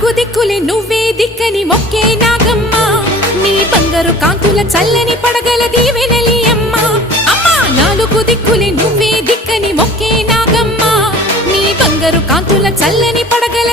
నాలుగు దిక్కులే నువ్వే దిక్కని మొక్కే నాగమ్మ నీ బంగారు కాంతుల చల్లని పడగల దీవెనలి అమ్మ అమ్మా నాలుగు దిక్కులే నువ్వే దిక్కని మొక్కే నాగమ్మ నీ బంగారు కాంతుల చల్లని పడగల